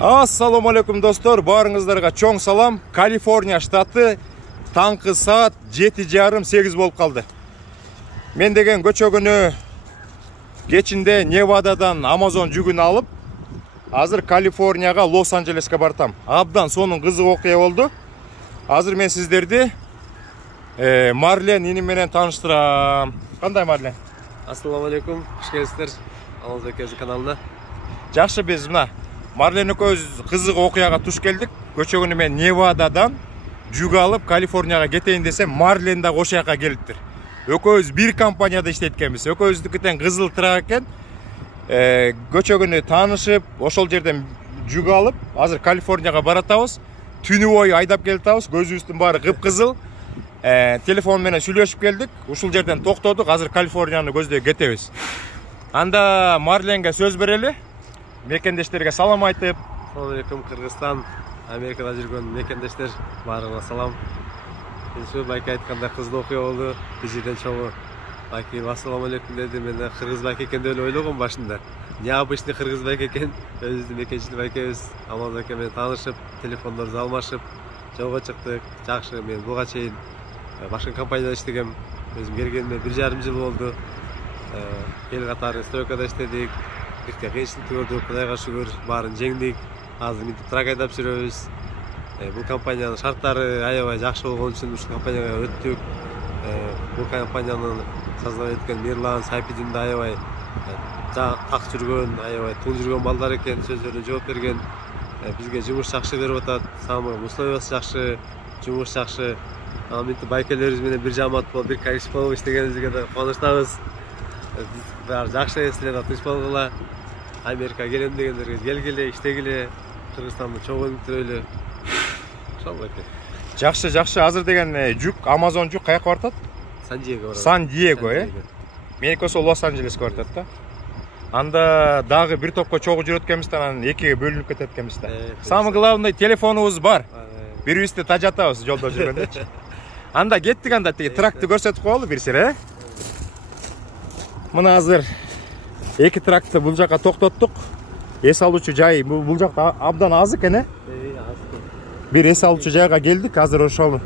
Assalamu алейкум достор, барыңыздарга чоң салам. Калифорния штаты таңкы саат 7:30-8 болуп калды. Мен деген көчө күнү кечинде Невададан Amazon жүгүн алып, азыр Калифорнияга, Лос-Анджелеске бартам. Абдан сонун кызык окуя болду. Азыр мен сиздерди Марлен иним менен тааныштырам. Кандай Марлен? Ассаламу алейкум, хош келипсиздер. Алмазбек каналына. Жакшы, биз мына Марлен экөөбүз кызык окуяга туш келдик. Көчө күнү мен Невададан жүк алып Калифорнияга кетейин десем, Марлен да ошол жака келиптир. Экөөбүз бир компанияда иштейт экенбиз. Экөөбүздүкү тең кызыл трак экен. Көчө күнү таанышып, ошол жерден жүк алып, азыр Калифорнияга баратабыз. Түнү бою айдап келатабыз. Көзүбүздүн баары кыпкызыл. Телефон менен сүйлөшүп келдик. Ушул жерден токтодук. Азыр Калифорнияны көздөй кетебиз. Анда Марленге сөз берели. Мекендештерге салам айтып. Ассаламу алейкум, Кыргызстан, Америкада жүргөн мекендештер, баарыңа салам. Сөз байке айтканда кызык окуя болду. Бизиден чоңу байке ассаламу алейкум деди. Мен кыргыз байке экен деп ойлогом башында. Необычный кыргыз байке экен. Өзүбүздүн мекенчилик байкебиз Алмаз аке менен таанышып, телефондорду алмашып, жолго чыктык. Жакшы, мен буга чейин башка компанияда иштегем. Өзүм келгениме 1,5 жыл болду. Эл катары стройкада иштедик. Бирге кыйынчылык көрдүк, Кудайга шүгүр, баарын жеңдик. Азыр мынтип трак айдап жүрөбүз. Бул компаниянын шарттары аябай жакшы болгон үчүн ушул компанияга өттүк. Бул компаниянын создавать эткен Мирлан Сайпидин да аябай так жүргөн, аябай тун жүргөн балдар экен, сөздөрүнө жооп берген. Бизге жумуш жакшы берип атат, самый условиясы жакшы, жумуш жакшы. Мынтип байкелерибиз менен бир жамаат болуп, бир коллектив болуп иштегенибизге да кубанычтабыз. Баары жакшы эсилерди тынч болгула. Америкага келем дегендерге келгиле, иштегиле, Кыргызстанды чоң өнүктүрөлү. Ошол экен. Жакшы, жакшы. Азыр деген жүк, Amazon жүк каяка бартат? Сан-Диего. Сан-Диего, Меники ошо Лос-Анджелеске бартат да. Анда дагы бир топко чогуу жүрөт экенбизден, анан экиге бөлүнүп кетет экенбиз да. Самый главный телефонубуз бар. Бирибизди тажатабыз жолдо жүргөндө. Анда кеттик, анда тиги тракты көрсөтүп коелу бир сире. Мына азыр эки тракты бул жака токтоттук. Эс алуучу жай бул жакта абдан аз экен, аз. Бир эс алуучу жайга келдик. Азыр ошол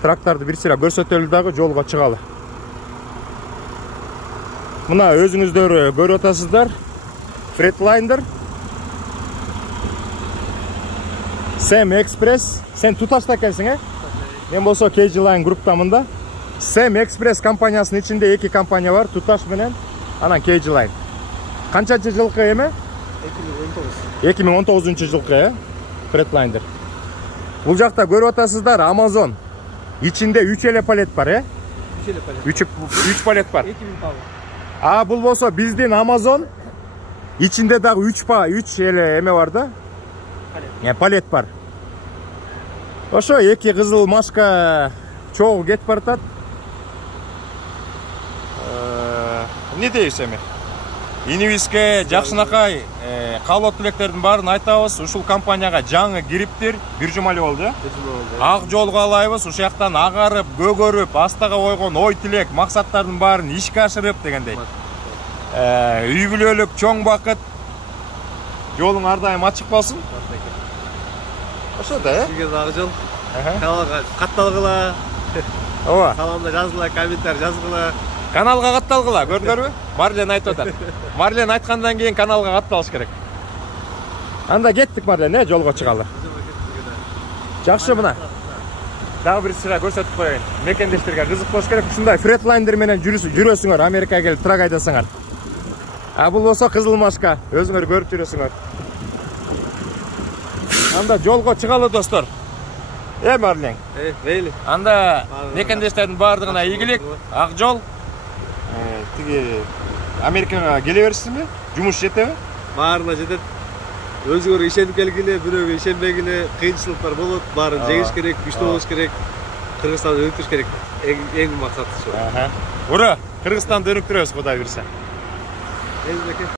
трактарды бир сыра көрсөтөлү дагы жолго чыгалы. Мына өзүңүздөр көрүп атасыздар. Freightliner, Sam Express. Сен туташта экенсиң, Мен болсо KG Line групптамын да. Sam Express компаниясынын ичинде эки компания бар, Туташ менен анан KG Line. Канчанчы жылкы эме? 2019 жылкы, Freightliner. Бул жакта көрүп атасыздар, Amazon. Ичинде 3 эле палет бар, 3 эле палет. 3 палет бар. 2000 палет. Бул болсо биздин Amazon. Ичинде дагы 3 эле эме бар да. Палет бар. Ошо эки кызыл машка чогуу кетип баратат. Не дейсиз эми? Инибизге жакшынакай каалоо тилектердин баарын айтабыз. Ушул компанияга жаңы кириптир, бир жума эле болду. Ак жолго алайбыз, ушул жактан агарып, көгөрүп, астага койгон ой тилек, максаттардын баарын ишке ашырып дегендей. Үй бүлөлүк чоң бакыт. Жолуң ар дайым ачык болсун. Ошо да, Сизге дагы жол. Каналга катталгыла. Ооба. Саламда жазгыла, комментарий жазгыла. Каналга катталгыла, көрдүңөрбү? Марлен айтып атат. Марлен айткандан кийин каналга катталыш керек. Анда кеттик Марлен, жолго чыгалы. Жакшы, мына. Дагы бир сыра көрсөтүп коеюн. Мекендештерге кызык болуш керек. Ушундай Freightliner менен жүрөсүңөр, Америкага келип трак айдасаңар. Бул болсо кызыл машка, өзүңөр көрүп жүрөсүңөр. Анда жолго чыгалы достор. Марлен. Мейли. Анда мекендештердин баардыгына ийгилик, ак жол. Тиги Америкага келе берсизби? Жумуш жетеби? Баарына жетет. Өзүңөр ишенип келгиле, бирөөгө ишенбегиле, кыйынчылыктар болот, баарын жеңиш керек, күчтүү болуш керек. Кыргызстанды өнүктүрүш керек. Эң максаты ошо. Ура! Кыргызстанды өнүктүрөбүз, Кудай буйрса.